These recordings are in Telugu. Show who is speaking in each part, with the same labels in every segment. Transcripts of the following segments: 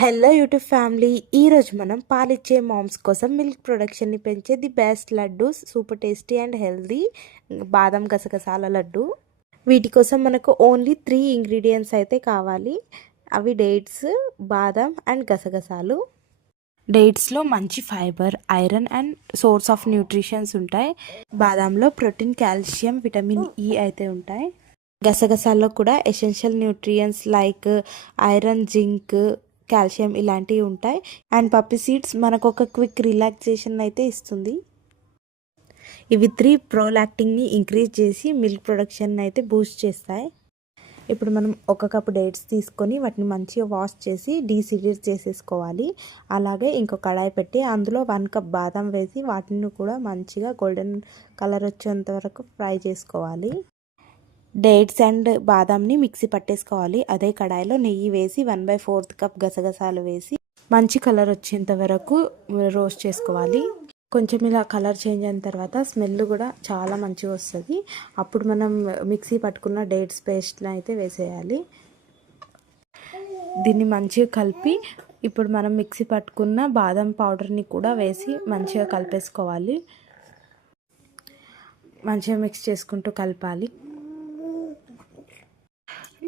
Speaker 1: హలో యూట్యూబ్ ఫ్యామిలీ ఈరోజు మనం పాలిచ్చే మామ్స్ కోసం మిల్క్ ప్రొడక్షన్ని పెంచే the best laddu super tasty and healthy badam గసగసాల లడ్డు. వీటి కోసం మనకు ఓన్లీ త్రీ ఇంగ్రీడియంట్స్ అయితే కావాలి. అవి డేట్స్ బాదం అండ్ గసగసాలు. డేట్స్లో మంచి fibre iron and source of nutritions ఉంటాయి. బాదంలో ప్రోటీన్ కాల్షియం విటమిన్ ఈ అయితే ఉంటాయి. గసగసాల్లో కూడా essential nutrients like iron zinc calcium ఇలాంటివి ఉంటాయి. అండ్ పప్పి సీడ్స్ మనకు ఒక క్విక్ రిలాక్సేషన్ అయితే ఇస్తుంది. ఇవి త్రీ ప్రోలాక్టింగ్ని ఇంక్రీజ్ చేసి మిల్క్ ప్రొడక్షన్ అయితే బూస్ట్ చేస్తాయి. ఇప్పుడు మనం ఒక కప్ డేట్స్ తీసుకొని వాటిని మంచిగా వాష్ చేసి డీసిడీస్ చేసేసుకోవాలి. అలాగే ఇంకో కడాయి పెట్టి అందులో వన్ కప్ బాదం వేసి వాటిని కూడా మంచిగా గోల్డెన్ కలర్ వచ్చేంత వరకు ఫ్రై చేసుకోవాలి. డేట్స్ అండ్ బాదాంని మిక్సీ పట్టేసుకోవాలి. అదే కడాయిలో నెయ్యి వేసి వన్ బై ఫోర్త్ కప్ గసగసాలు వేసి మంచి కలర్ వచ్చేంత వరకు రోస్ట్ చేసుకోవాలి. కొంచెం ఇలా కలర్ చేంజ్ అయిన తర్వాత స్మెల్ కూడా చాలా మంచిగా వస్తుంది. అప్పుడు మనం మిక్సీ పట్టుకున్న డేట్స్ పేస్ట్ని అయితే వేసేయాలి. దీన్ని మంచిగా కలిపి ఇప్పుడు మనం మిక్సీ పట్టుకున్న బాదం పౌడర్ని కూడా వేసి మంచిగా కలిపేసుకోవాలి. మంచిగా మిక్స్ చేసుకుంటూ కలపాలి.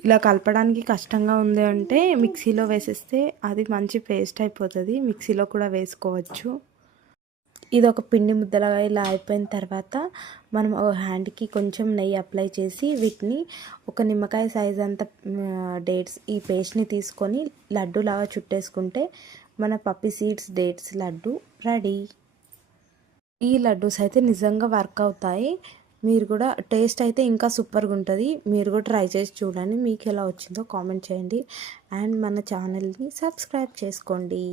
Speaker 1: ఇలా కలపడానికి కష్టంగా ఉంది అంటే మిక్సీలో వేసేస్తే అది మంచి పేస్ట్ అయిపోతుంది. మిక్సీలో కూడా వేసుకోవచ్చు. ఇది ఒక పిండి ముద్దలాగా ఇలా అయిపోయిన తర్వాత మనం హ్యాండ్కి కొంచెం నెయ్యి అప్లై చేసి వీటిని ఒక నిమ్మకాయ సైజ్ అంత డేట్స్ ఈ పేస్ట్ని తీసుకొని లడ్డూలాగా చుట్టేసుకుంటే మన poppy seeds dates laddu ready ఈ లడ్డూస్ అయితే నిజంగా వర్క్ అవుతాయి. మీరు కూడా టేస్ట్ అయితే ఇంకా సూపర్గా ఉంటుంది. మీరు కూడా ట్రై చేసి చూడండి. మీకు ఎలా వచ్చిందో కామెంట్ చేయండి. అండ్ మన ఛానల్ని సబ్స్క్రైబ్ చేసుకోండి.